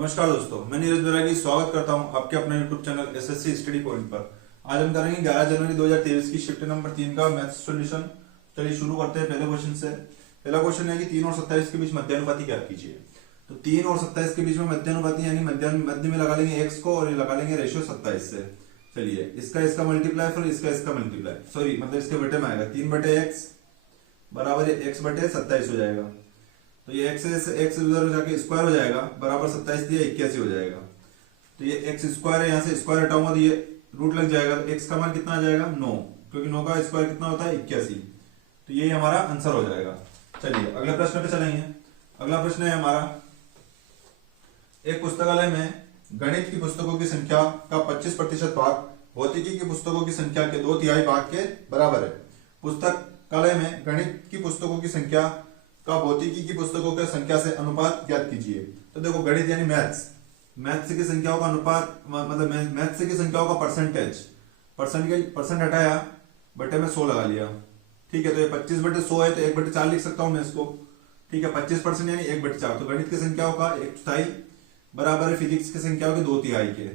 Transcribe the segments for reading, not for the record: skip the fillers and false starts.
नमस्कार दोस्तों, मैं नीरज बैरागी स्वागत करता हूं आपके अपने YouTube channel SSC study point पर। आज हम करेंगे 11 जनवरी 2023 की शिफ्ट नंबर 3 का मैथ्स सॉल्यूशन। चलिए शुरू करते हैं पहले क्वेश्चन से। पहला क्वेश्चन है कि 3 और 27 के बीच मध्यानुपाती ज्ञात कीजिए। तो 3 और 27 के बीच में मध्यानुपाती यानी मध्य में लगा लेंगे x को और ये लगा लेंगे रेशियो 27 से। चलिए इसका मल्टीप्लाई फिर इसका मल्टीप्लाई सॉरी मतलब इसके बटे में आएगा 3/x बराबर x बटे 27 हो जाएगा। तो ये x उधर जाके स्क्वायर हो जाएगा बराबर 27 दिया 81 हो जाएगा। तो ये x स्क्वायर है, यहाँ से स्क्वायर हटाऊंगा तो ये रूट लग जाएगा। तो x का मान कितना आ जाएगा 9, क्योंकि 9 का स्क्वायर कितना होता है 81। तो यही हमारा आंसर हो जाएगा। चलिए अगले प्रश्न पे चलेंगे। अगला प्रश्न है हमारा, एक पुस्तकालय में गणित की पुस्तकों की संख्या का 25% भाग भौतिकी की पुस्तकों की संख्या के 2/3 भाग के बराबर है। पुस्तकालय में गणित की पुस्तकों की संख्या का भौतिकी की पुस्तकों की संख्या से अनुपात ज्ञात कीजिए। तो देखो गणित यानी मैथ्स की संख्याओं का अनुपात मतलब मैथ्स की संख्याओं का परसेंट हटाया बटे में 100 लगा लिया। ठीक है, तो ये 25/100 है तो 1/4 लिख सकता हूं मैं इसको। ठीक है, 25% यानी 1/4। तो गणित की संख्याओं का 1/4 बराबर है फिजिक्स की संख्याओं के 2/3 के।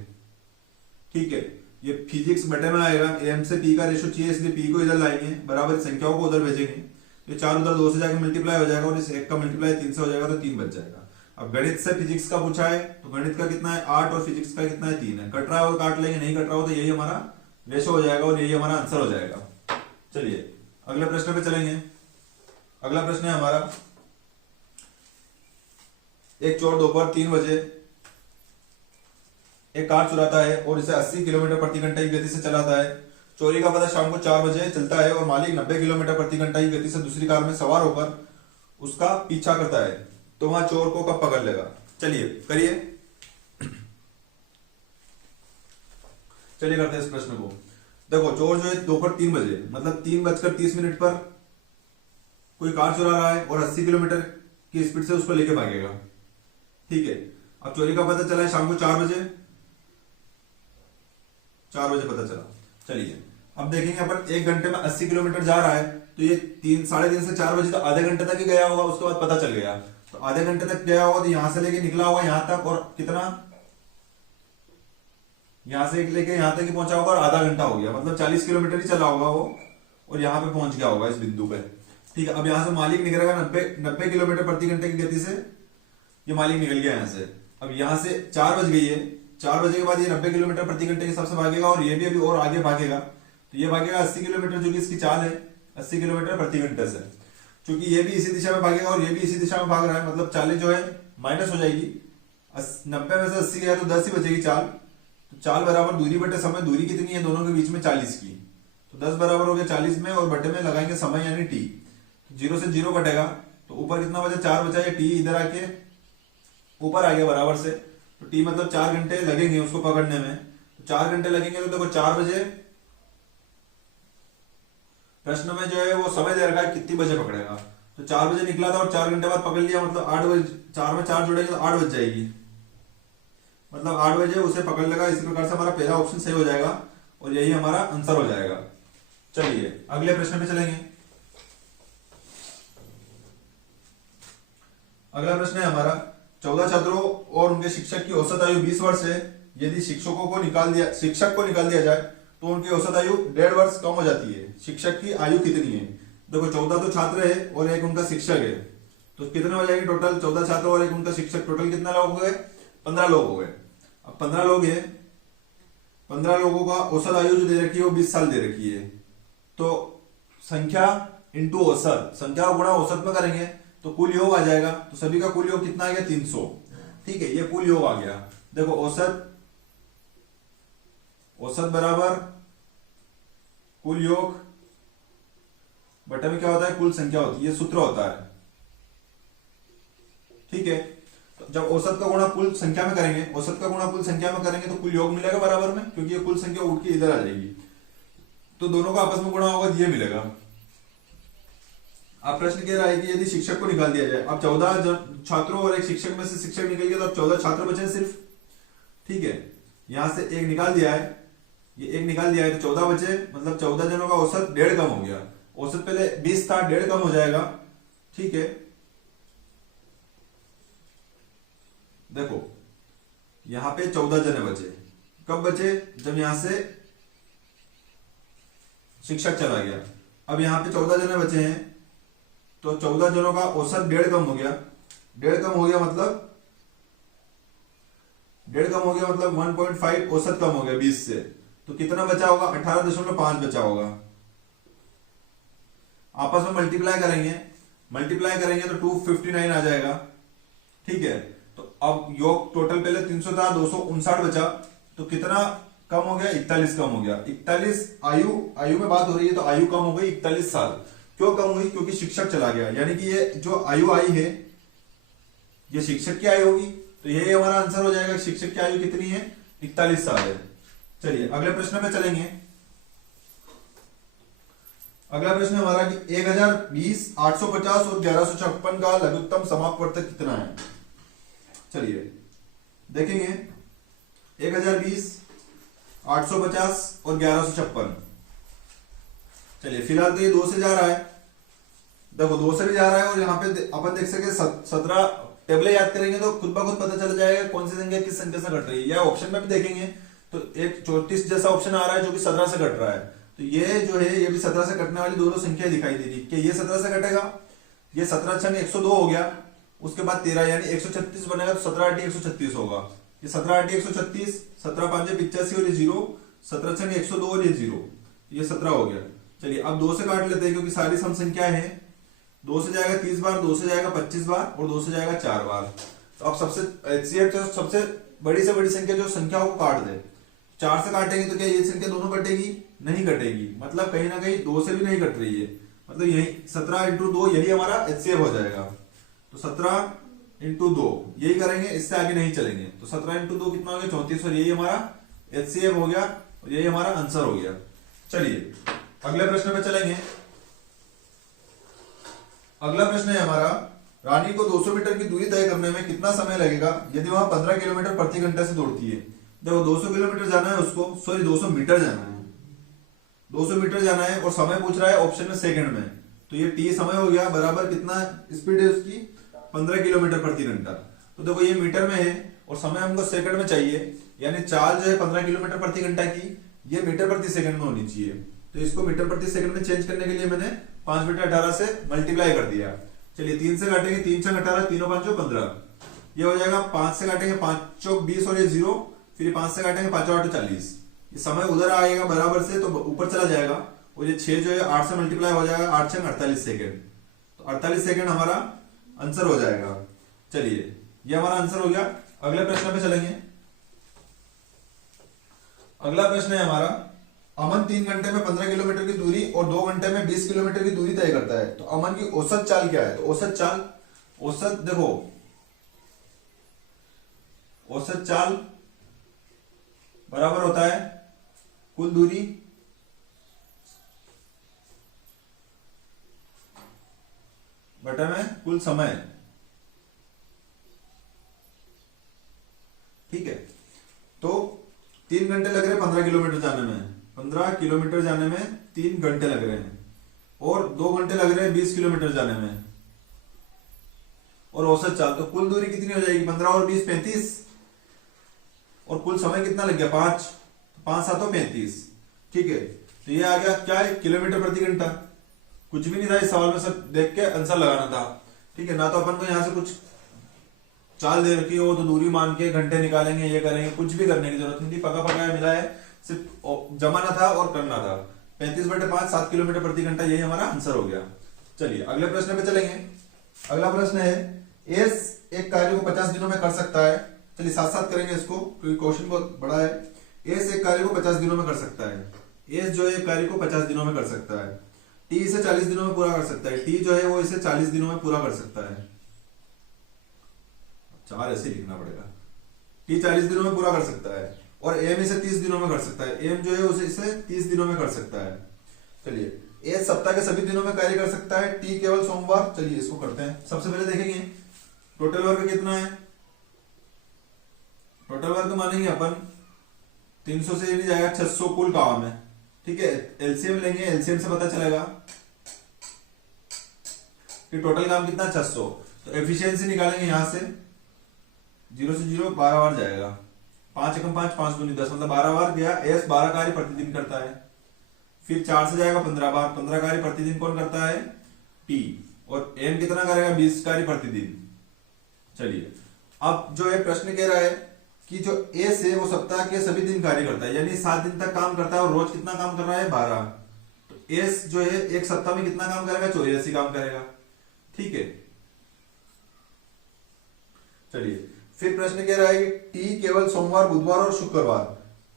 ठीक है, ये फिजिक्स बटे में आएगा, एम से पी का रेशो चाहिए इसलिए पी को इधर लाएंगे बराबर संख्याओं को उधर भेजेंगे। ये 4 उधर 2 से जाकर मल्टीप्लाई हो जाएगा और इस 1 का मल्टीप्लाई 3 से हो जाएगा तो 3 बच जाएगा। अब गणित से फिजिक्स का पूछा है तो गणित का कितना है 8 और फिजिक्स का कितना है 3 है। कट रहा है और काट लेंगे, नहीं कट रहा हो तो यही हमारा रेशो हो जाएगा और यही हमारा आंसर हो जाएगा। चलिए अगले प्रश्न पे चलेंगे। अगला प्रश्न है हमारा, एक चोर दोपहर 3 बजे एक कार चुराता है और इसे 80 किलोमीटर प्रति घंटा की गति से चलाता है। चोरी का पता शाम को 4 बजे चलता है और मालिक 90 किलोमीटर प्रति घंटा की गति से दूसरी कार में सवार होकर उसका पीछा करता है, तो वहां चोर को कब पकड़ लेगा? चलिए करिए। चलिए करते हैं इस प्रश्न को। देखो चोर जो है दोपहर 3 बजे मतलब 3:30 पर कोई कार चुरा रहा है और 80 किलोमीटर की स्पीड से उसको लेके भागेगा। ठीक है, अब चोरी का पता चला है शाम को 4 बजे पता चला। चलिए अब देखेंगे अपन 1 घंटे में 80 किलोमीटर जा रहा है तो ये 3 से 4 बजे तो आधे घंटे तक ही गया होगा। उसके बाद पता चल गया तो आधे घंटे तक गया होगा तो यहां से लेके निकला होगा यहां तक और कितना यहां से लेके यहां तक ही पहुंचा होगा और आधा घंटा हो गया मतलब 40 किलोमीटर ही चला होगा वो और यहां पे पहुंच गया होगा इस बिंदु पे। ठीक है, अब यहां से मालिक निकलेगा 90 किलोमीटर प्रति घंटे की गति से। ये मालिक निकल गया यहां से। अब यहां से 4 बज गई है, 4 बजे के बाद ये 90 किलोमीटर प्रति घंटे के हिसाब से भागेगा और ये भी अभी और आगे भागेगा। तो ये भागेगा 80 किलोमीटर जो कि इसकी चाल है 80 किलोमीटर प्रति घंटे से। क्योंकि ये भी इसी दिशा में भागेगा और ये भी इसी दिशा में भाग रहा है मतलब चालें जो है माइनस हो जाएगी। 90 में से 80 गया तो 10 ही बचेगी चाल। तो चाल बराबर दूरी बटे समय, दूरी कितनी है दोनों के बीच में 40 की। तो 10 बराबर हो गया 40 में और बटे में लगाएंगे समय यानी टी। तो 0 से 0 कटेगा तो ऊपर कितना बचा 4 बचा। ये टी इधर आके ऊपर आ गया बराबर से। तो टी मतलब 4 घंटे लगेंगे उसको पकड़ने में। तो 4 घंटे लगेंगे तो देखो 4 बजे प्रश्न में जो है वो समय दे रखा है कितनी बजे पकड़ेगा। तो 4 बजे निकला था और 4 घंटे बाद पकड़ लिया मतलब 8 बजे 4 में 4 जुड़ेंगे तो 8 बज जाएगी मतलब 8 बजे उसे पकड़ लेगा। इसी प्रकार से हमारा पहला ऑप्शन सही हो जाएगा और यही हमारा आंसर हो जाएगा। चलिए अगले प्रश्न पे चलेंगे। अगला प्रश्न है हमारा, 14 छात्रों और उनके शिक्षक की औसत आयु 20 वर्ष है। यदि शिक्षक को निकाल दिया जाए तो उनकी औसत आयु 1.5 वर्ष कम हो जाती है। शिक्षक की आयु कितनी है? देखो 14 तो छात्र है और एक उनका शिक्षक है तो कितने हो जाएंगे टोटल? 14 छात्र और एक उनका शिक्षक, टोटल कितने लोग हो गए? 15 लोग हो गए। अब 15 लोग हैं, 15 लोगों का औसत आयु जो दे रखी है वो 20 साल दे रखी है। तो संख्या इंटू औसत, संख्या गुणा औसत में करेंगे तो कुल योग आ जाएगा। तो सभी का कुल योग कितना आ गया 300। ठीक है, ये कुल योग आ गया। देखो औसत बराबर कुल योग बटे में क्या होता है कुल संख्या होती है, ये सूत्र होता है। ठीक है, तो जब औसत का गुणा कुल संख्या में करेंगे, औसत का गुणा कुल संख्या में करेंगे तो कुल योग मिलेगा बराबर में, क्योंकि ये कुल संख्या उठ के इधर आ जाएगी तो दोनों का आपस में गुणा होगा ये मिलेगा। अब प्रश्न कह रहा है कि यदि शिक्षक को निकाल दिया जाए, अब 14 छात्रों और एक शिक्षक में से शिक्षक निकल गया तो अब 14 छात्र बचे सिर्फ। ठीक है, यहां से एक निकाल दिया है, ये एक निकाल दिया है तो 14 बचे मतलब 14 जनों का औसत 1.5 कम हो गया। औसत पहले 20 था, 1.5 कम हो जाएगा। ठीक है, देखो यहाँ पे 14 जने बचे। कब बचे? जब यहां से शिक्षक चला गया। अब यहाँ पे 14 जने बचे हैं, तो 14 जनों का औसत 1.5 कम हो गया। 1.5 कम हो गया मतलब 1.5 औसत कम हो गया 20 से। तो कितना बचा होगा? 18.5 बचा होगा। आपस में मल्टीप्लाई करेंगे तो 259 आ जाएगा। ठीक है, तो अब योग टोटल पहले 300 था, 259 बचा, तो कितना कम हो गया? 41 कम हो गया। 41 आयु में बात हो रही है, तो आयु कम हो गई 41 साल। क्यों कम हुई? क्योंकि शिक्षक चला गया। यानी कि ये जो आयु आई है ये शिक्षक की आयु होगी, तो यही हमारा आंसर हो जाएगा। शिक्षक की आयु कितनी है? 41 साल है। चलिए अगले प्रश्न में चलेंगे। अगला प्रश्न हमारा कि 1020, 850 और 1156 का लघुत्तम समापवर्तक कितना है? चलिए देखेंगे। 1020, 850 और 1156। चलिए फिलहाल तो ये 2 से जा रहा है। देखो 2 से भी जा रहा है, और यहाँ पे अपन देख सके 17 टेबलें याद करेंगे तो खुद ब खुद पता चल जाएगा कौन सी संख्या किस संख्या से घट रही है। या ऑप्शन में भी देखेंगे तो एक 34 जैसा ऑप्शन आ रहा है जो कि 17 से घट रहा है। तो ये जो है ये भी 17 से घटने वाली दोनों संख्या दिखाई दे रही है। ये 17 से घटेगा, ये 17 छंग 102 हो गया, उसके बाद 13 यानी 136 बनेगा, तो 17 8 136 होगा। ये 17 8 136, 17 5 85 और ये 0, 17 छंग 102 और ये 0, ये 17 हो गया। चलिए अब 2 से काट लेते हैं क्योंकि सारी सम संख्या है। 2 से जाएगा 30 बार, 2 से जाएगा 25 बार और 2 से जाएगा 4 बार। तो अब सबसे बड़ी से बड़ी संख्या जो संख्याओं को काट दे। 4 से काटेंगे तो क्या ये संख्या दोनों कटेगी? नहीं कटेगी, मतलब कहीं ना कहीं 2 से भी नहीं कट रही है। मतलब यही 17 × 2 यही हमारा HCF हो जाएगा। तो 17 × 2 यही करेंगे, इससे आगे नहीं चलेंगे। तो 17 × 2 कितना हो गया? 34, और यही हमारा HCF हो गया और यही हमारा आंसर हो गया। चलिए अगले प्रश्न पे चलेंगे। अगला प्रश्न है हमारा, रानी को 200 मीटर की दूरी तय करने में कितना समय लगेगा यदि वह 15 किलोमीटर प्रति घंटे से दौड़ती है? देखो 200 किलोमीटर जाना है उसको, 200 मीटर जाना है। 200 मीटर जाना है और समय पूछ रहा है ऑप्शन में सेकंड में, तो ये t समय हो गया बराबर कितना स्पीड है उसकी? 15 किलोमीटर प्रति घंटा। तो देखो ये मीटर में है और समय हमको सेकंड में चाहिए, यानी चाल जो है 15 किलोमीटर प्रति घंटा की, ये मीटर प्रति सेकंड में होनी चाहिए। तो इसको मीटर प्रति सेकंड में चेंज करने के लिए मैंने 5 बटे 18 से मल्टीप्लाई कर दिया। चलिए 3 से काटेंगे, 3 छंग 18, 3 5 15, ये हो जाएगा। 5 से काटेंगे 5 चौक 20 और ये 0, फिर 5 से काटेंगे 5 8 40। ये समय उधर आएगा बराबर से तो ऊपर चला जाएगा, और ये 6 जो है 8 से मल्टीप्लाई हो जाएगा, 8 छंग 48 सेकेंड। तो 48 सेकेंड हमारा आंसर हो जाएगा। चलिए ये हमारा आंसर हो गया। अगले प्रश्न पे चलेंगे। अगला प्रश्न है हमारा, अमन 3 घंटे में 15 किलोमीटर की दूरी और 2 घंटे में 20 किलोमीटर की दूरी तय करता है। तो अमन की औसत चाल क्या है? तो औसत देखो, औसत चाल बराबर होता है कुल दूरी बटा में कुल समय। ठीक है, तो 3 घंटे लग रहे हैं 15 किलोमीटर जाने में, 15 किलोमीटर जाने में 3 घंटे लग रहे हैं, और 2 घंटे लग रहे हैं 20 किलोमीटर जाने में, और औसत चाल। तो कुल दूरी कितनी हो जाएगी? 15 और 20 35, और कुल समय कितना लग गया? 5 5 7 35। ठीक है, तो ये आ गया क्या है? किलोमीटर प्रति घंटा। कुछ भी नहीं था इस सवाल में, सब देख के आंसर लगाना था। ठीक है ना, तो अपन को यहाँ से कुछ चाल दे रखी हो तो दूरी मान के घंटे निकालेंगे, ये करेंगे, कुछ भी करने की जरूरत नहीं थी। पका पकाया मिला है, सिर्फ जमाना था और करना था। 35 बटे 5 7 किलोमीटर प्रति घंटा, यही हमारा आंसर हो गया। चलिए अगले प्रश्न पे चलेंगे। अगला प्रश्न है, एस एक कार्य को 50 दिनों में कर सकता है। चलिए साथ साथ करेंगे इसको क्योंकि क्वेश्चन बहुत बड़ा है। एस एक कार्य को 50 दिनों में कर सकता है। एस जो है कार्य को 50 दिनों में कर सकता है। टी इसे 40 दिनों में पूरा कर सकता है। टी जो है वो इसे 40 दिनों में पूरा कर सकता है। 4 ऐसे लिखना पड़ेगा। टी 40 दिनों में पूरा कर सकता है, और एम इसे 30 दिनों में कर सकता है। एम जो है उसे इसे 30 दिनों में कर सकता है। चलिए एस सप्ताह के सभी दिनों में कार्य कर सकता है, टी केवल सोमवार। चलिए इसको करते हैं। सबसे पहले देखेंगे टोटल वर्क कितना है। टोटल वर्क मानेंगे अपन 300 से नहीं जाएगा, 600 कुल काम है। ठीक है, एलसीएम लेंगे, एलसीएम से पता चलेगा कि टोटल काम कितना 600। तो एफिशिएंसी निकालेंगे, यहां से 0 से 0 12 बार जाएगा, 5 एकम 5, 5 दूनी 10, मतलब 12 बार गया। एस 12 कार्य प्रतिदिन करता है। फिर 4 से जाएगा 15 बार, 15 कार्य प्रतिदिन कौन करता है? टी। और एम कितना करेगा? 20 कार्य प्रतिदिन। चलिए, अब जो है प्रश्न कह रहा है कि जो एस है वो सप्ताह के सभी दिन कार्य करता है, यानी 7 दिन तक काम करता है और रोज कितना काम कर रहा है? 12। तो एस जो है एक सप्ताह में कितना काम करेगा? 84 काम करेगा। ठीक है, चलिए फिर प्रश्न कह रहा है कि टी केवल सोमवार, बुधवार और शुक्रवार,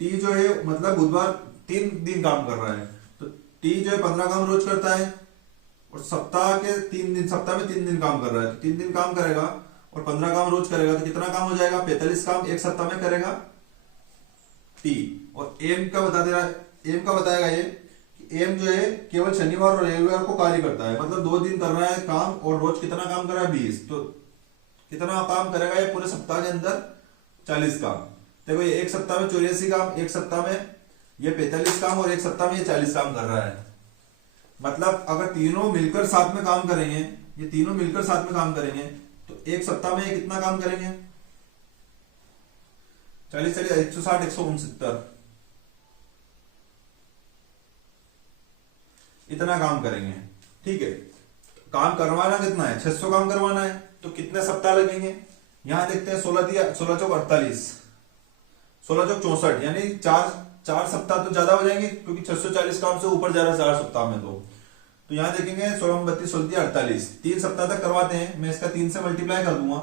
टी जो है मतलब बुधवार 3 दिन काम कर रहा है, तो टी जो है 15 काम रोज करता है और सप्ताह के 3 दिन, सप्ताह में 3 दिन काम कर रहा है, तो 3 दिन काम करेगा और 15 काम रोज करेगा, तो कितना काम हो जाएगा? 45 काम एक सप्ताह में करेगा टी। और एम का बता दे रहा है, एम का बताएगा ये कि एम जो है केवल शनिवार और रविवार को कार्य करता है, मतलब 2 दिन कर रहा है काम और रोज कितना काम कर रहा है? 20। तो कितना काम करेगा ये पूरे सप्ताह के अंदर? 40 काम। देखो ये एक सप्ताह में 84 काम, एक सप्ताह में ये 45 काम और एक सप्ताह में ये 40 काम कर रहा है। मतलब अगर तीनों मिलकर साथ में काम करेंगे, ये तीनों मिलकर साथ में काम करेंगे, तो एक सप्ताह में ये कितना काम करेंगे? 40 चलिए 160, 169 इतना काम करेंगे। ठीक है, काम करवाना कितना है? 600 काम करवाना है, तो कितने सप्ताह लगेंगे? यहां देखते हैं 16 चौक 48, 16 चौक 64, यानी चार सप्ताह तो ज्यादा हो जाएंगे क्योंकि 640 काम से ऊपर जा रहा है 4 सप्ताह में। तो यहां देखेंगे 16 32 16 48, 3 सप्ताह तक करवाते हैं। मैं इसका 3 से मल्टीप्लाई कर दूंगा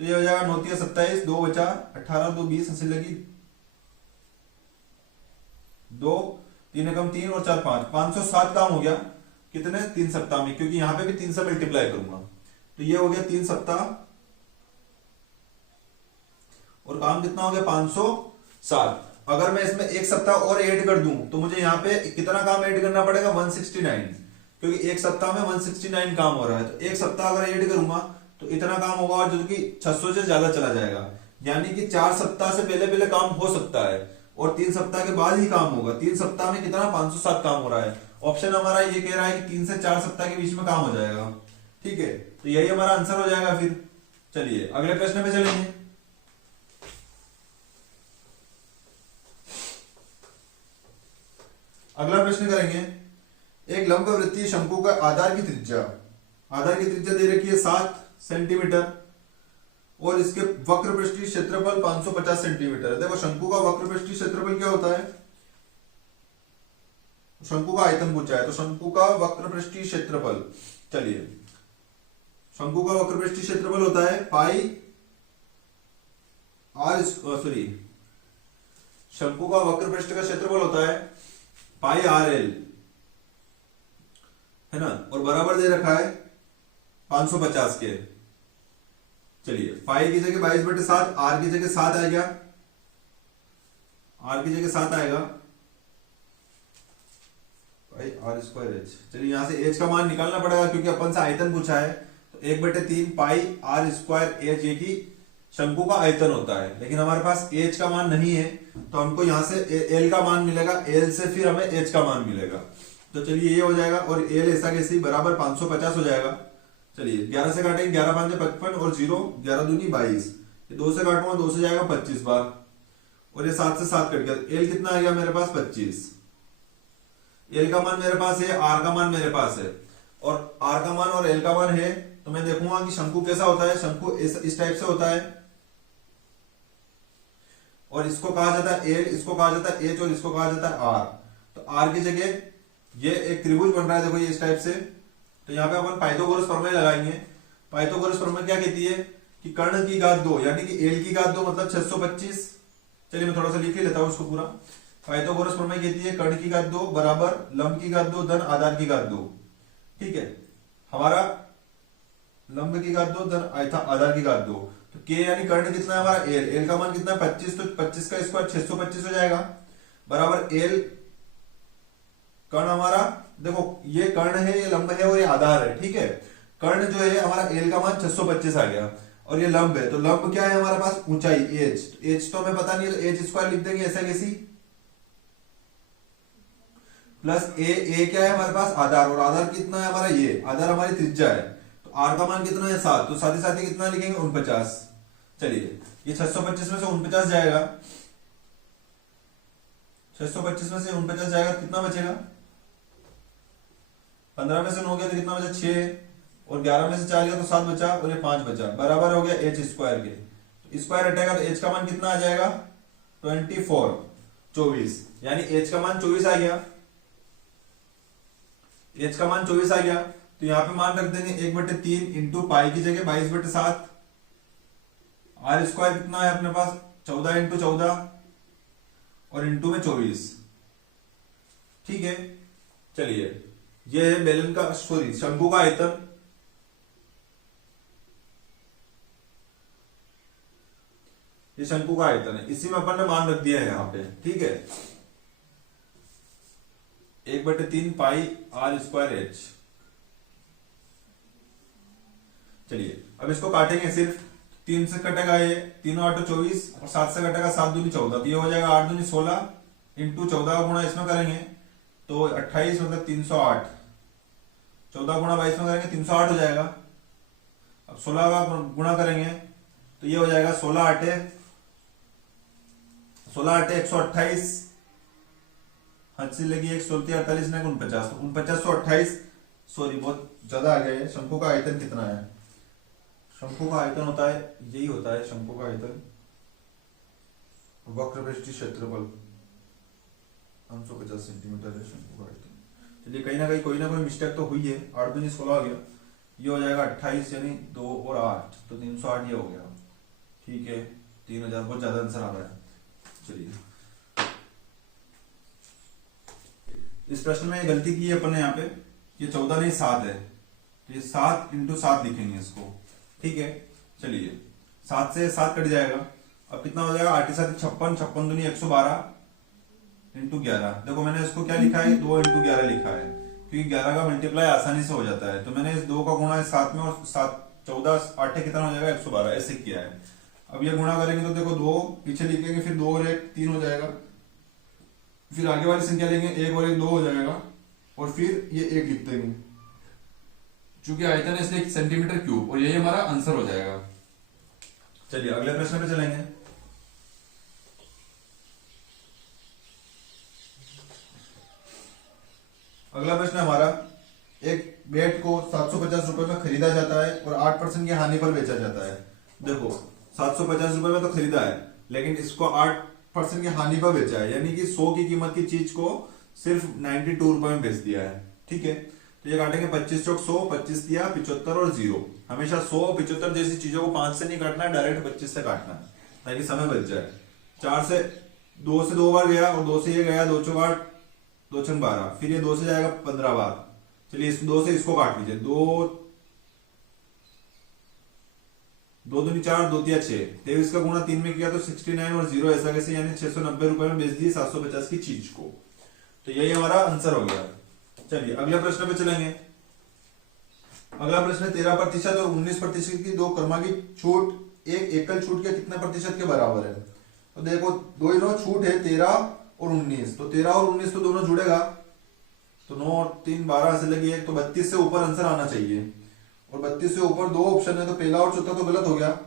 तो ये हो जाएगा 9 3 27, 2 बचा 18, 2 20, हंसी लगी 2 3 एकम 3 और 4 5, 507 काम हो गया। कितने? 3 सप्ताह में, क्योंकि यहां पे भी 3 से मल्टीप्लाई करूंगा, तो ये हो गया 3 सप्ताह और काम कितना हो गया? 507। अगर मैं इसमें एक सप्ताह और ऐड कर दूं तो मुझे यहाँ पे कितना काम ऐड करना पड़ेगा? 169, क्योंकि एक सप्ताह में 169 काम हो रहा है। तो एक सप्ताह अगर ऐड करूंगा तो इतना काम होगा, और जो कि 600 से ज्यादा चला जाएगा, यानी कि 4 सप्ताह से पहले पहले काम हो सकता है और 3 सप्ताह के बाद ही काम होगा। 3 सप्ताह में कितना? 507 काम हो रहा है। ऑप्शन हमारा ये कह रहा है कि 3 से 4 सप्ताह के बीच में काम हो जाएगा। ठीक है, तो यही हमारा आंसर हो जाएगा। फिर चलिए अगले प्रश्न पे चलेंगे। अगला प्रश्न करेंगे, एक लंबवृत्तीय शंकु का आधार की त्रिज्या दे रखी है 7 सेंटीमीटर और इसके वक्र पृष्ठीय क्षेत्रफल 550 सेंटीमीटर है। देखो शंकु का वक्र पृष्ठीय क्षेत्रफल क्या होता है? शंकु का आयतन पूछा है, तो शंकु का वक्र पृष्ठीय क्षेत्रफल, चलिए शंकु का वक्र पृष्ठीय क्षेत्रफल होता है पाई आर, सॉरी शंकु का वक्र पृष्ठ का क्षेत्रफल होता है पाई आर एल, है ना, और बराबर दे रखा है 550 के। चलिए पाई की जगह 22/7, आर की जगह 7 आएगा, आर की जगह 7 आएगा पाई आर स्क्वायर एच। चलिए यहां से एच का मान निकालना पड़ेगा क्योंकि अपन से आयतन पूछा है, तो 1/3 पाई आर स्क्वायर एच ये की शंकु का आयतन होता है, लेकिन हमारे पास एच का मान नहीं है तो हमको यहां से एल का मान मिलेगा, एल से फिर हमें एच का मान मिलेगा। तो चलिए ये हो जाएगा और एल ऐसा कैसे बराबर 550 हो जाएगा। चलिए 11 से काटेंगे, 11 5 55 और 0 11 दूनी 22, ये 2 से काटूंगा 2 से जाएगा 25 बार और ये 7 से 7 कट गया। एल कितना आ गया मेरे पास? 25। एल का मान मेरे पास है, आर का मान मेरे पास है, और आर का मान और एल का मान है तो मैं देखूंगा कि शंकु कैसा होता है। शंकु इस टाइप से होता है और इसको कहा जाता है एल, इसको कहा जाता है एच और इसको कहा जाता है आर। तो आर की जगह ये एक त्रिभुज बन रहा है, देखो ये इस टाइप से, तो यहाँ पे अपन पाइथागोरस प्रमेय लगाएंगे। पाइथागोरस प्रमेय क्या कहती है कि कर्ण की घात 2 यानी कि एल की घात 2 मतलब 625। चलिए मैं थोड़ा सा लिख ही लेता हूं इसको पूरा। पाइथागोरस प्रमेय कहती है कर्ण की घात 2 बराबर लंब की घात 2 धन आधार की घात 2। ठीक है, हमारा लंब की घात 2 धन आधार की घात 2, तो के यानी कर्ण कितना है हमारा? एल, एल का मान कितना है? 25, तो 25 का स्क्वायर 625 हो जाएगा बराबर एल कर्ण हमारा, देखो ये कर्ण है, ये लंब है और ये आधार है। ठीक है, कर्ण जो है हमारा एल का मान 625 आ गया और ये लंब है, तो लंब क्या है हमारे पास? ऊंचाई एच। एच तो हमें पता नहीं है, एच स्क्वायर लिख देंगे ऐसा कैसी, प्लस ए क्या है हमारे पास? आधार, और आधार कितना है हमारा? ये आधार हमारी त्रिज्या है, तो आर का मान कितना है? 7, तो साथ ही कितना लिखेंगे? 49। चलिए ये 625 में से 49 जाएगा 625 में से 49 जाएगा, कितना बचेगा? 15 में से 9 गया तो कितना बचा? 6, और 11 में से 4 गया तो 7 बचा, और ये 5 बचा, बराबर हो गया एच स्क्वायर के। तो स्क्वायर हटेगा तो एच का मान कितना आ जाएगा? 24, यानी एच का मान 24 आ गया। एच का मान 24 आ गया, तो यहां पे मान रख देंगे 1/3 इंटू पाई की जगह 22/7। आर स्क्वायर कितना है अपने पास? 14 इंटू 14 और इंटू में 24। ठीक है, चलिए ये है बेलन का, सॉरी शंकु का आयतन। ये शंकु का आयतन है, इसी में अपन ने मान रख दिया है यहाँ पे। ठीक है, 1/3 पाई आर स्क्वायर एच। चलिए अब इसको काटेंगे, सिर्फ 3 से कटेगा ये, 3 8 24 और 7 से कटेगा 7 दूनी 14, तो ये हो जाएगा 8 दूनी 16 इंटू 14 का गुणा इसमें करेंगे तो 28 मतलब 308, 14 गुणा 22 में करेंगे 308 हो जाएगा। अब 16 का गुणा करेंगे तो ये हो जाएगा 16 8 128, हद से लगी 1 16 48 ने 49, 4928, सॉरी बहुत ज्यादा आ गया है। शंकु का आयतन कितना है? शंकु का आयतन होता है, यही होता है शंकु का आयतन, वक्रपृष्ठीय क्षेत्रफल 550 सेंटीमीटर है शंकु का आयतन। चलिए कहीं ना कहीं कोई ना कोई मिस्टेक तो हुई है, 8 दूनी 16 हो गया, ये हो जाएगा 28 यानी 2 और 8 तो 308 ये हो गया। ठीक है, 3000, बहुत ज्यादा आंसर आ रहा है। चलिए इस प्रश्न में गलती की है अपन ने यहाँ पे, ये 14 नहीं 7 है, तो ये 7 इंटू 7 लिखेंगे इसको। ठीक है, चलिए 7 से 7 कट जाएगा, अब कितना हो जाएगा? 8 7 56, 56 दूनी 112 इंटू 11। देखो मैंने इसको क्या लिखा है? 2 इंटू 11 लिखा है, क्योंकि 11 का मल्टीप्लाई आसानी से हो जाता है, तो मैंने इस 2 का गुणा इस 7 में, और 7 14 8 कितना हो जाएगा? 112, ऐसे किया है। अब ये गुणा करेंगे तो देखो 2 पीछे लिखेंगे, फिर 2 और 1 3 हो जाएगा, फिर आगे वाली संख्या लेंगे 1 और 1 2 हो जाएगा, और फिर ये 1 लिख देंगे, चूंकि आयतन है इसलिए सेंटीमीटर क्यूब, और यही हमारा आंसर हो जाएगा। चलिए अगले प्रश्न पे चलेंगे। अगला प्रश्न हमारा, एक बेट को 750 रुपए में खरीदा जाता है और 8% की हानि पर बेचा जाता है। देखो 750 रुपए में तो खरीदा है, लेकिन इसको 8% की हानि पर बेचा है, यानी कि 100 की कीमत की चीज को सिर्फ 92 रुपए में बेच दिया है। ठीक है, तो ये काटेंगे 25 चौक 100, 25 दिया 75 और 0। हमेशा 100 75 जैसी चीजों को 5 से नहीं काटना है, डायरेक्ट 25 से काटना है ताकि समय बच जाए। 4 से 2 बार गया, और 2 से ये गया 2 चौक 8 2 छंग 12, फिर ये 2 से जाएगा 15 बार। चलिए इस 2 से इसको काट लीजिए, 2 दूनी 4 2 तिया 6, 23 का गुणा 3 में किया तो 69 और 0 ऐसा कैसे, यानी 690 रुपए में बेच दी 750 की चीज को। तो यही हमारा आंसर हो गया। चलिए अगले प्रश्न पे चलेंगे। अगला प्रश्न है 13% और 19% की 2 क्रमांकित छूट एक एकल छूट के कितने प्रतिशत के बराबर है? तो देखो दोनों छूट है 13 और 19, तो 13 और 19 तो दोनों जुड़ेगा, तो 9 और 3 12 से लगी है, तो 32 से ऊपर आंसर आना चाहिए, और 32 से ऊपर 2 ऑप्शन है, तो पहला और चौथा तो गलत हो गया,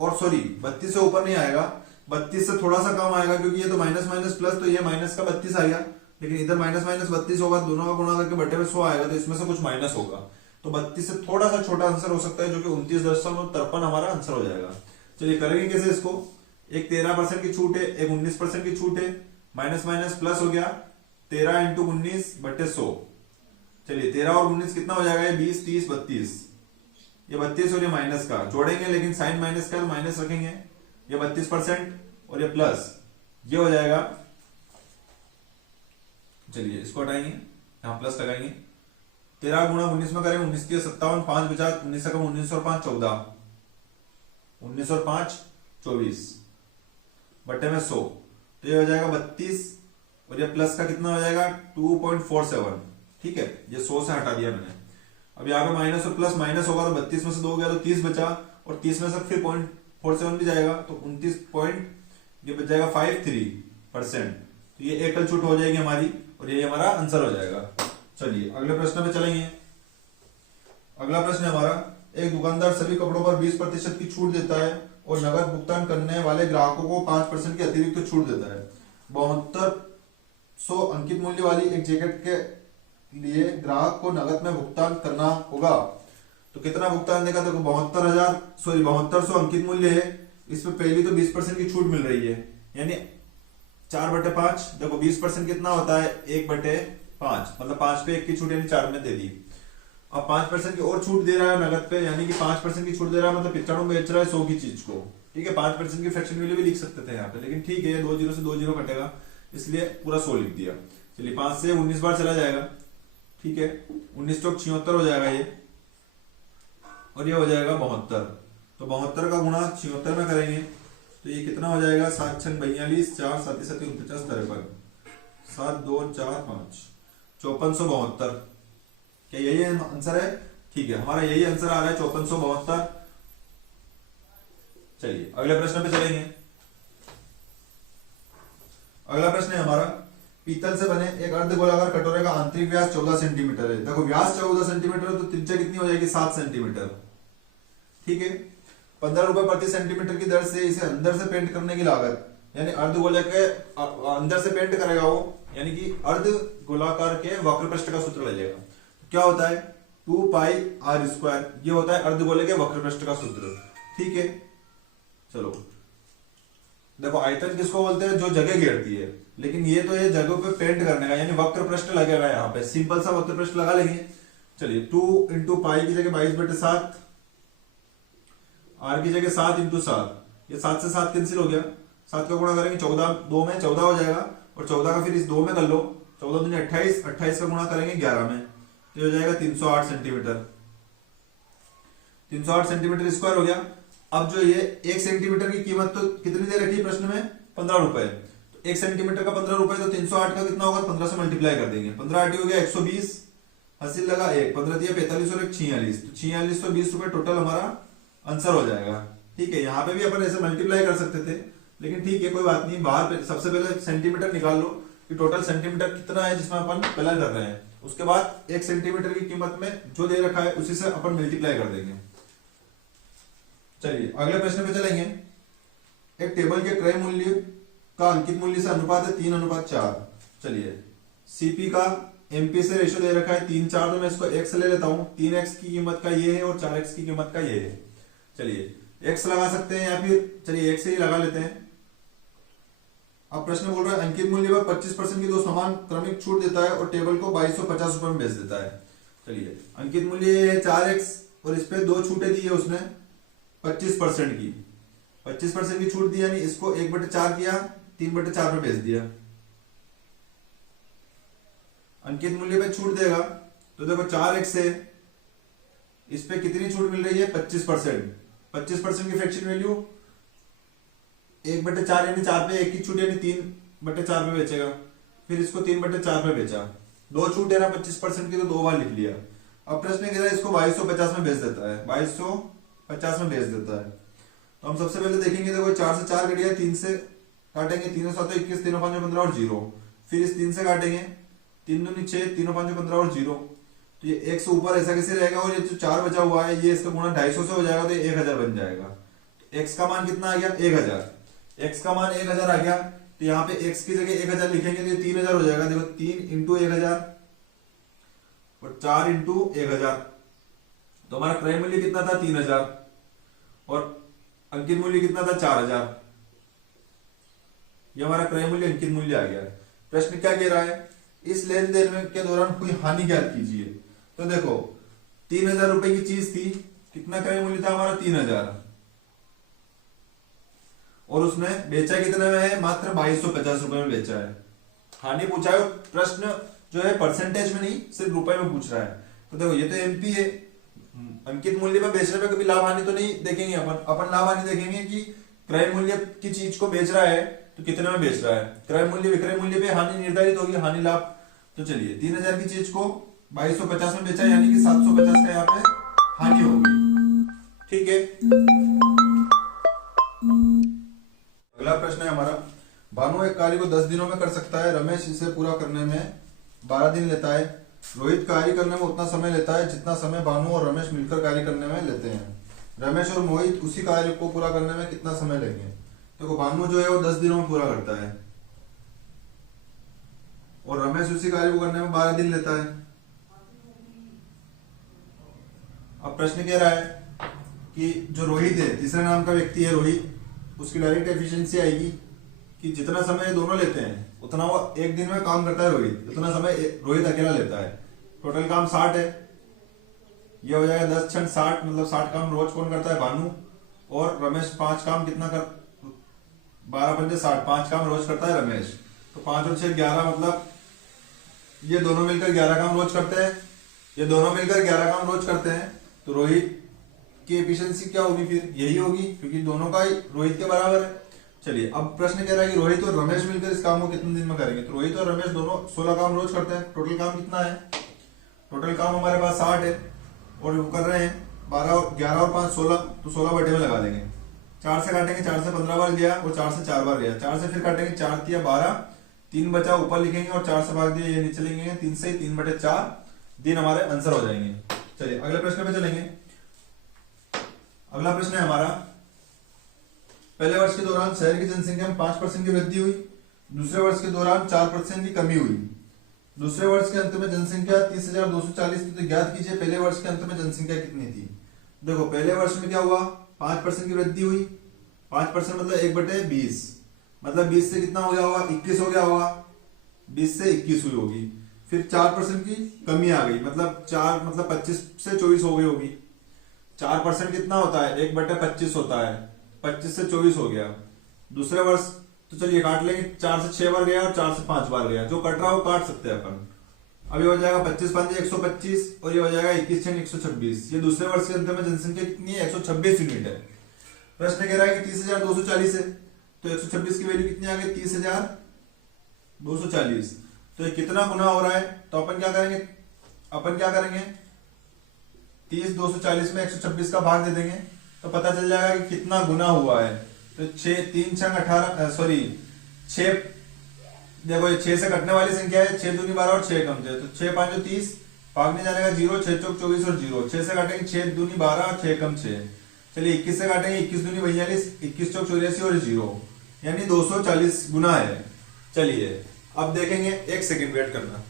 और सॉरी 32 से ऊपर नहीं आएगा, 32 से थोड़ा सा कम आएगा, क्योंकि ये तो माइनस माइनस प्लस, तो ये माइनस का 32 आ गया, लेकिन इधर माइनस माइनस 32 होगा, दोनों का गुणा करके बटे में 100 आएगा, तो इसमें से कुछ माइनस होगा, तो 32 से थोड़ा सा छोटा आंसर हो सकता है, जो कि 29.53 हमारा आंसर हो जाएगा। चलिए करेंगे कैसे इसको? एक 13% की छूट है, एक 19% की छूट है, माइनस माइनस प्लस हो गया, 13 इंटू 19 बटे 100। चलिए 13 और 19 कितना हो जाएगा? 20 30 32, ये 32 और ये माइनस का जोड़ेंगे, लेकिन साइन माइनस का माइनस रखेंगे, ये 32% और ये प्लस, ये हो जाएगा। चलिए इसको हटाएंगे, यहां प्लस लगाएंगे, 13 गुणा 19 में करेंगे 19 के 57, 5 बचा 19 का 19 और 5 14, 19 और 5 24 बटे में 100, तो ये हो जाएगा 32, और ये प्लस का कितना हो जाएगा 2.47। ठीक है, ये 100 से हटा दिया मैंने। अब यहाँ पे माइनस और प्लस माइनस होगा, तो 32 में से 2 गया तो 30 बचा, और 30 में से फिर 0.47 भी जाएगा, तो 29 पॉइंट ये बच जाएगा 53%। तो ये एकल छूट हो जाएगी हमारी, और ये हमारा आंसर हो जाएगा। चलिए अगले प्रश्न पे चलेंगे। अगला प्रश्न है हमारा, एक दुकानदार सभी कपड़ों पर 20% की छूट देता है और नगद भुगतान करने वाले ग्राहकों को 5% की अतिरिक्त छूट देता है। 7200 अंकित मूल्य वाली एक जैकेट के लिए ग्राहक को नकद में भुगतान करना होगा। तो कितना भुगतान देगा? देखो 7200 अंकित मूल्य है, इसमें पहली तो 20% की छूट मिल रही है, यानी 4/5। देखो 20% कितना होता है? 1/5, मतलब 5 पे 1 की छूट यानी 4 में दे दी। अब 5% की और छूट दे रहा है नगद पे, यानी कि 5% की छूट दे रहा है, मतलब 95 में बेच रहा है 100 की चीज को। ठीक है, 5% की फ्रैक्शन वैल्यू भी लिख सकते थे यहाँ पे, लेकिन ठीक है 2 जीरो से 2 जीरो कटेगा, इसलिए पूरा 100 लिख दिया। चलिए 5 से 19 बार चला जाएगा। ठीक है, 19 चौक 76 हो जाएगा ये, और ये हो जाएगा 72। तो 72 का गुणा 76 में करेंगे तो ये कितना हो जाएगा? 7 6 42, 4 7 7 49 53, 7 2 4 5, 5472। क्या यही आंसर है? ठीक है, हमारा यही आंसर आ रहा है 5472। चलिए अगले प्रश्न पे चलेंगे। अगला प्रश्न है हमारा, पीतल से बने एक अर्धगोलाकार कटोरे का आंतरिक व्यास 14 सेंटीमीटर है। देखो व्यास 14 सेंटीमीटर है तो त्रिज्या कितनी हो जाएगी? 7 सेंटीमीटर। ठीक है, 15 रुपए प्रति सेंटीमीटर की दर से इसे अंदर से पेंट करने की लागत, यानी अर्धगोले के अंदर से पेंट करेगा वो, यानी कि अर्धगोलाकार के वक्रपृष्ठ का सूत्र ले लेगा। क्या होता है? 2 पाई r स्क्वायर, ये होता है अर्धगोले के वक्रपृष्ठ का सूत्र। ठीक है, चलो देखो आयतन किसको बोलते हैं? जो जगह घेरती है, लेकिन ये तो ये जगह पे पेंट करने का, यानी वक्रपृष्ठ लगेगा यहाँ पे, सिंपल सा वक्रपृष्ठ लगा लेंगे। चलिए 2 इंटू पाई की जगह 22/7, r की जगह 7 इंटू 7, ये 7 से 7 कैंसिल हो गया, 7 का गुणा करेंगे 14, 2 में 14 हो जाएगा, और 14 का फिर इस 2 में कर लो, 14 दूनी 28, 28 का गुणा करेंगे 11 में, तो हो जाएगा 308 सेंटीमीटर। 308 सेंटीमीटर स्क्वायर हो गया। अब जो ये 1 सेंटीमीटर की कीमत तो कितनी दे रखी है प्रश्न में? 15 रुपए। तो 1 सेंटीमीटर का 15 रुपए, तो 308 का कितना होगा? 15 से मल्टीप्लाई कर देंगे, 15 8 हो गया 120, हासिल लगा 1, 15 दिया 45 और 1 46, तो 4620 रुपए टोटल हमारा आंसर हो जाएगा। ठीक है, यहाँ पे भी अपन ऐसे मल्टीप्लाई कर सकते थे, लेकिन ठीक है कोई बात नहीं, बाहर सबसे पहले सेंटीमीटर निकाल लो कि टोटल सेंटीमीटर कितना है जिसमें अपन प्लग कर रहे हैं, उसके बाद 1 सेंटीमीटर की कीमत में जो दे रखा है उसी से अपन मल्टीप्लाई कर देंगे। चलिए अगले प्रश्न पे चलेंगे। एक टेबल के क्रय मूल्य का अंकित मूल्य से अनुपात है 3:4। चलिए सीपी का एमपी से रेशो दे रखा है 3:4, तो मैं इसको x ले लेता हूं, 3x की कीमत का ये है और 4x की कीमत का ये है। चलिए x लगा सकते हैं या फिर चलिए x से ही लगा लेते हैं। अब प्रश्न बोल रहा है अंकित मूल्य पर 25% की दो समान क्रमिक छूट देता है और टेबल को 2250 रुपए में बेच देता है। चलिए अंकित मूल्य है 4x और इस पे दो छूटें दी है उसने 25% की, 25% की छूट दी, यानी इसको 1/4 किया, 3/4 में बेच दिया। अंकित मूल्य पे छूट देगा तो देखो 4x है, इस पे कितनी छूट मिल रही है? 25%। 25% की फ्रैक्शन वैल्यू 1/4 यानी 4 पे 1 की छूट यानी 3/4 में बेचेगा, फिर इसको 3/4 में बेचा, दो छूट है ना 25% की, तो 2 बार लिख लिया। अब प्रश्न कह रहा है इसको 2250 में बेच देता है, 2250 में बेच देता है। तो हम सबसे पहले देखेंगे, देखो 4 से 4 कट गया, 3 से काटेंगे, 3 7 21, 3 5 15 और 0, फिर इस 3 से काटेंगे, 3 दूनी 6, 3 5 15 और 0, तो ये 1 से ऊपर ऐसा कैसे रहेगा, और ये जो 4 बचा हुआ है ये इसका गुणा 250 से हो जाएगा तो 1000 बन जाएगा। तो x का मान कितना आ गया? 1000। x का मान 1000 आ गया, तो यहाँ पे x की जगह 1000 लिखेंगे तो ये 3000 हो जाएगा। देखो 3 इंटू 1000 और 4 इंटू 1000, तो हमारा क्रय मूल्य कितना था? 3000 और अंकित मूल्य कितना था? 4000। ये हमारा क्रय मूल्य अंकित मूल्य आ गया। प्रश्न क्या कह रहा है? इस लेन देन के दौरान कोई हानि ज्ञात कीजिए। तो देखो 3000 रुपए की चीज थी, कितना क्रय मूल्य था हमारा? 3000, और उसने बेचा कितने में है? मात्र 2250 रुपए में बेचा है। हानि पूछा है, प्रश्न जो है परसेंटेज में नहीं सिर्फ रुपए में पूछ रहा है। तो देखो ये तो एमपी है, अंकित मूल्य पे बेचने पे कभी लाभ हानि तो नहीं देखेंगे अपन लाभ हानि देखेंगे कि क्रय मूल्य की चीज को बेच रहा है तो कितने में बेच रहा है, क्रय मूल्य विक्रय मूल्य पे हानि निर्धारित होगी, हानि लाभ। तो चलिए 3000 की चीज को 2250 में बेचा, यानी कि 750 का यहाँ पे हानि होगी। ठीक है, अगला प्रश्न है हमारा, भानु एक कार्य को 10 दिनों में कर सकता है, रमेश इसे पूरा करने में 12 दिन लेता है। रोहित कार्य करने में उतना समय लेता है जितना समय भानु और रमेश मिलकर कार्य करने में लेते हैं। रमेश और मोहित उसी कार्य को पूरा करने में कितना समय लेंगे? देखो भानु जो है वो 10 दिनों में पूरा करता है, और रमेश उसी कार्य को करने में 12 दिन लेता है। अब प्रश्न कह रहा है कि जो रोहित है, तीसरे नाम का व्यक्ति है रोहित, उसकी डायरेक्ट एफिशिएंसी आएगी कि जितना समय ये दोनों लेते हैं उतना वो एक दिन में काम करता है रोहित, उतना समय रोहित अकेला लेता है। टोटल काम 60 है, ये हो जाएगा 10 क्षण 60, मतलब 60 काम रोज कौन करता है, भानु। और रमेश 5 काम कितना कर 12 पंजे 60, 5 काम रोज करता है रमेश। तो 5 और 6 11, मतलब ये दोनों मिलकर 11 काम रोज करते हैं, ये दोनों मिलकर 11 काम रोज करते हैं। तो रोहित की एफिशिएंसी क्या होगी, फिर यही होगी, क्योंकि दोनों का ही रोहित के बराबर है। चलिए अब प्रश्न कह रहा है कि रोहित और रमेश मिलकर इस काम को कितने दिन में करेंगे। तो रोहित और रमेश दोनों 16 काम रोज करते हैं। टोटल काम कितना है, टोटल काम हमारे पास 60 है और वो कर रहे हैं 12 और 11 और 5 16, तो 16 बटे में लगा लेंगे। 4 से काटेंगे, 4 से 15 बार गया और 4 से 4 बार गया। 4 से फिर काटेंगे, 4 तिया 12, 3 बचा ऊपर लिखेंगे और 4 से भाग दिया, ये नीचे लिखेंगे। 3 से 3 बटे 4 दिन हमारे आंसर हो जाएंगे। चलिए अगले प्रश्न पे चलेंगे। अगला प्रश्न है हमारा, पहले वर्ष के दौरान शहर की जनसंख्या में 5% की वृद्धि हुई, दूसरे वर्ष के दौरान 4% की कमी हुई, दूसरे वर्ष के अंत में जनसंख्या 30,240 थी। तो ज्ञात कीजिए पहले वर्ष के अंत में जनसंख्या कितनी थी। देखो पहले वर्ष में क्या हुआ, 5% की वृद्धि हुई। 5% मतलब 1/20, मतलब 20 से कितना हो गया होगा, 21 हो गया होगा, 20 से 21 हुई होगी। फिर 4% की कमी आ गई, मतलब 4 मतलब 25 से 24 हो गई होगी। 4% कितना होता है, 1/25 होता है, 25 से 24 हो गया। दूसरे वर्ष तो चलिए काट लेंगे, 4 से 6 बार गया और 4 से 5 बार गया, जो कट रहा हो काट सकते हैं अपन। अब ये हो जाएगा 25 5 125 और ये हो जाएगा 21 6 126। ये दूसरे वर्ष के अंत में जनसंख्या कितनी है, 126 यूनिट है। प्रश्न कह रहा है कि 30,240 है, तो 126 की वैल्यू कितनी आ गई, 30,240। तो ये कितना गुना हो रहा है, तो अपन क्या करेंगे, 30,240 में 126 का भाग दे देंगे तो पता चल जाएगा कि कितना गुना हुआ है। तो 6 3 6 18 सॉरी 6, देखो ये 6 से कटने वाली संख्या है, 6 दूनी 12 और 6 कम 6, तो 6 5 30, भागने जाने का 0, 6 चौक 24 और 0, 6 से काटेंगे 6 दूनी 12 और 6 कम 6। चलिए 21 से काटेंगे, 21 दूनी 42, 21 चौक 84 और 0, यानी 240 गुना है। चलिए अब देखेंगे, एक सेकेंड वेट करना।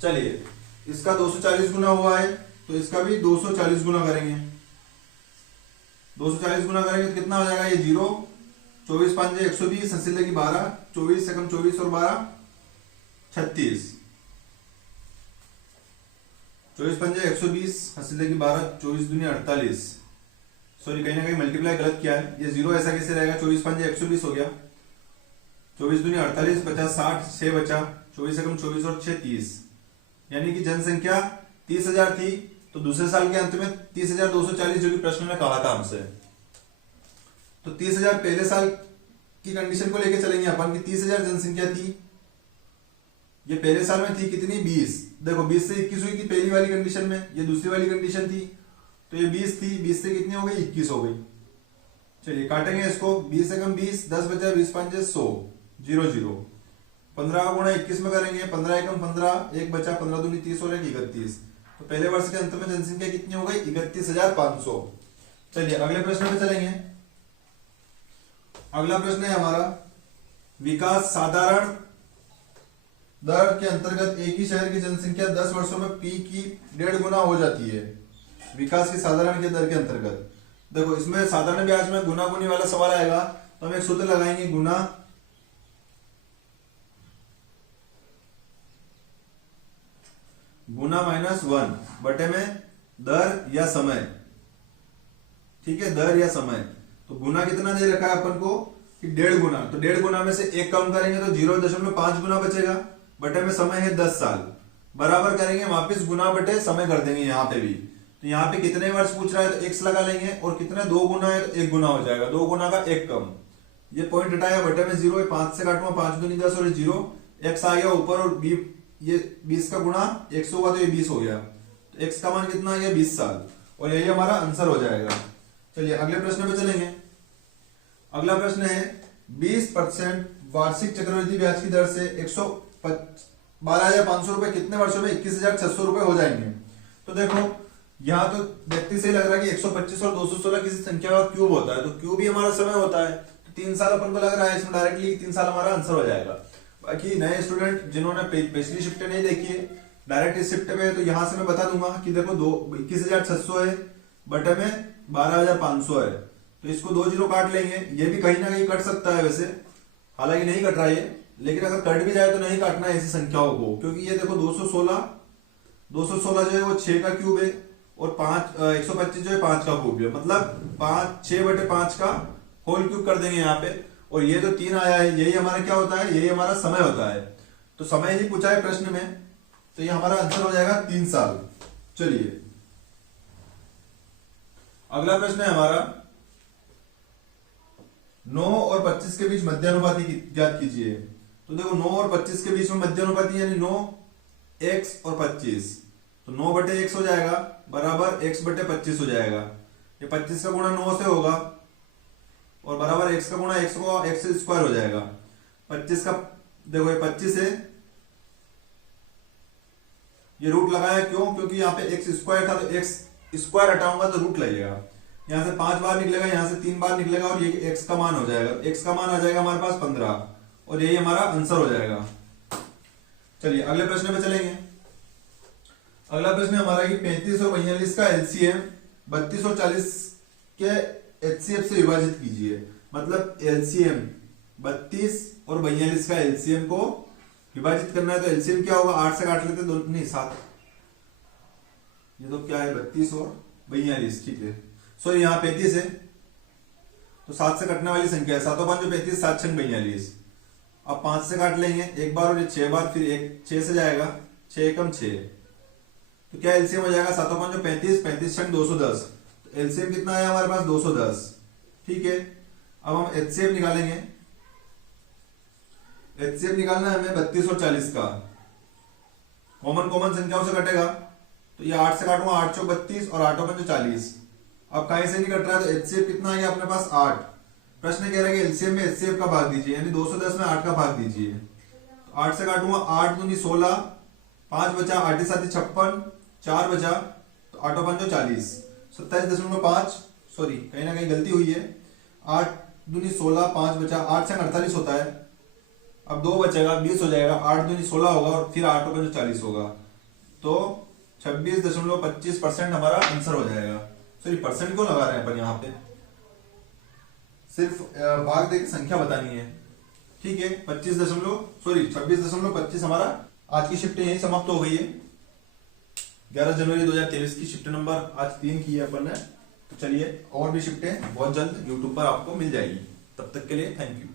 चलिए इसका 240 गुना हुआ है, तो इसका भी 240 गुना करेंगे। 240 गुना करेंगे तो कितना हो जाएगा, ये 0, 24 5 120, 80 लगी 12, 24 से कम 24 और 12 36, 24 5 120, 80 लगी 12, 24 दूनी 48। सॉरी कहीं ना कहीं मल्टीप्लाई गलत किया है, ये 0 ऐसा कैसे रहेगा, 24 5 120 हो गया, 24 दूनी 48, 50 60, 6 बचा, 24 से कम 24 और 6 30, यानी कि जनसंख्या 30,000 थी। तो दूसरे साल के अंत में 30,240 जो कि प्रश्न में कहा था हमसे, तो 30,000 पहले साल की कंडीशन को लेके चलेंगे अपन कि 30,000 जनसंख्या थी, ये पहले साल में थी कितनी, 20। देखो 20 से 21 हुई थी पहली वाली कंडीशन में, ये दूसरी वाली कंडीशन थी, तो ये 20 थी, 20 से कितनी हो गई, 21 हो गई। चलिए काटेंगे इसको, 20 से कम 20, 10 बचा, 20 5 100, 0 0, 15 का गुणा 21 में करेंगे, 15 एकम 15, 1 बचा, 15 दूनी 30 और 1 31। तो पहले वर्ष के अंत में जनसंख्या कितनी हो गई, 31,500। चलिए अगले प्रश्न पे चलेंगे। अगला प्रश्न है हमारा, विकास साधारण दर के अंतर्गत एक ही शहर की जनसंख्या 10 वर्षों में पी की 1.5 गुना हो जाती है। विकास की साधारण के दर के अंतर्गत, देखो इसमें साधारण ब्याज में गुना गुनी वाला सवाल आएगा, तो हम एक सूत्र लगाएंगे, गुना -1 बटे में दर या समय, ठीक है, दर या समय। तो गुना कितना दे रखा है अपन को कि 1.5 गुना, तो 1.5 गुना में से 1 कम करेंगे तो 0.5 गुना बचेगा, बटे में समय है 10 साल, बराबर करेंगे वापिस गुना बटे समय कर देंगे यहाँ पे भी। तो यहाँ पे कितने वर्ष पूछ रहा है तो x लगा लेंगे, और कितने 2 गुना है तो 1 गुना हो जाएगा, 2 गुना का 1 कम, ये पॉइंट हटाया, बटे में 0, 5 से काटूंगा, 5 दूनी 10 और 0, x आ गया ऊपर और b, ये 20 का गुणा 100 हुआ तो ये 20 हो गया, तो x का मान कितना आ गया, 20 साल, और यही हमारा आंसर हो जाएगा। चलिए अगले प्रश्न पे चलेंगे। अगला प्रश्न है, 20% वार्षिक चक्रवृद्धि ब्याज की दर से 12,500 रुपए कितने वर्षों में 21,600 रुपए हो जाएंगे। तो देखो यहाँ तो देखते से लग रहा है कि 125 और 216 किसी संख्या का क्यूब होता है, तो क्यूब ही हमारा समय होता है, तो 3 साल अपन को लग रहा है इसमें डायरेक्टली 3 साल हमारा आंसर हो जाएगा। बाकी नए स्टूडेंट जिन्होंने पिछली शिफ्ट नहीं देखी है डायरेक्ट इस शिफ्ट में, तो यहाँ से मैं बता दूंगा कि देखो 21,600 है बटे में 12,500 है, तो इसको 2 जीरो काट लेंगे। ये भी कहीं ना कहीं कट सकता है वैसे, हालांकि नहीं कट रहा है, लेकिन अगर कट भी जाए तो नहीं काटना है ऐसी संख्याओं को, क्योंकि ये देखो 216 जो है वो 6 का क्यूब है, और 125 जो है 5 का क्यूब है, मतलब 6 बटे 5 का होल क्यूब कर देंगे यहाँ पे। और ये जो 3 आया है यही हमारा क्या होता है, यही हमारा समय होता है, तो समय ही पूछा है प्रश्न में, तो ये हमारा आंसर हो जाएगा 3 साल। चलिए अगला प्रश्न है हमारा 9 और 25 के बीच मध्यानुपाती ज्ञात कीजिए। तो देखो 9 और 25 के बीच में मध्यानुपाती यानी 9 x और 25, तो 9 बटे x हो जाएगा बराबर x बटे 25 हो जाएगा। ये 25 का गुणा 9 से होगा और बराबर x का गुणा x स्क्वायर हो जाएगा। 25 का देखो ये 25 है, ये रूट लगाया क्यों, क्योंकि यहाँ पे x स्क्वायर था, तो x स्क्वायर हटाऊंगा तो रूट लगेगा, यहाँ से 5 बार निकलेगा, यहाँ से 3 बार निकलेगा, और ये x का मान हो जाएगा, x का मान आ जाएगा हमारे पास 15, और यही हमारा आंसर हो जाएगा। चलिए अगले प्रश्न पे चलेंगे। अगला प्रश्न हमारा कि 35 और 42 का एलसीएम 32 और 40 के एचसीएफ से विभाजित कीजिए। मतलब एलसीएम 32 और 42 का एलसीएम को विभाजित करना है, तो एलसीएम क्या होगा, 8 से काट लेते, दो नहीं 7, ये तो क्या है 32 और 42, ठीक है, सो यहाँ 35 है, तो 7 से कटने वाली संख्या है, 7 5 35, 7 6 42। अब 5 से काट लेंगे एक बार और ये 6 बार, फिर एक 6 से जाएगा, 6 एकम 6, तो क्या एलसीएम हो जाएगा 7 5 35, 35 6 210, तो एलसीएम कितना है हमारे पास 210, ठीक है। अब हम एचसीएफ निकालेंगे, एचसीएफ निकालना है हमें 32 और 40 का, कॉमन संख्याओं से कटेगा, तो ये 8 से काटूंगा, 8 चौक 32 और 8 5 40। अब कहीं से नहीं कट रहा है, तो एचसीएफ कितना है अपने पास 8। प्रश्न कह रहा है कि एलसीएम में एचसीएफ का भाग दीजिए, यानी 210 में 8 का भाग दीजिए, तो 8 से काटूंगा, 8 दूनी 16, 5 बचा, 8 7 56, 4 बचा, तो 8 5 40, 27.5, सॉरी कहीं ना कहीं गलती हुई है, 8 दूनी 16, 5 बचा, 8 6 48 होता है, अब 2 बचेगा 20 हो जाएगा, 8 दूनी 16 होगा और फिर 8 5 40 होगा, तो 26.25% हमारा आंसर हो जाएगा। सॉरी परसेंट क्यों लगा रहे हैं अपन यहाँ पे, सिर्फ भाग देके संख्या बतानी है, ठीक है। 26.25 हमारा आज की शिफ्ट यही समाप्त हो गई है। 11 जनवरी 2023 की शिफ्ट नंबर आज 3 की है अपन ने, तो चलिए और भी शिफ्टें बहुत जल्द यूट्यूब पर आपको मिल जाएगी। तब तक के लिए थैंक यू।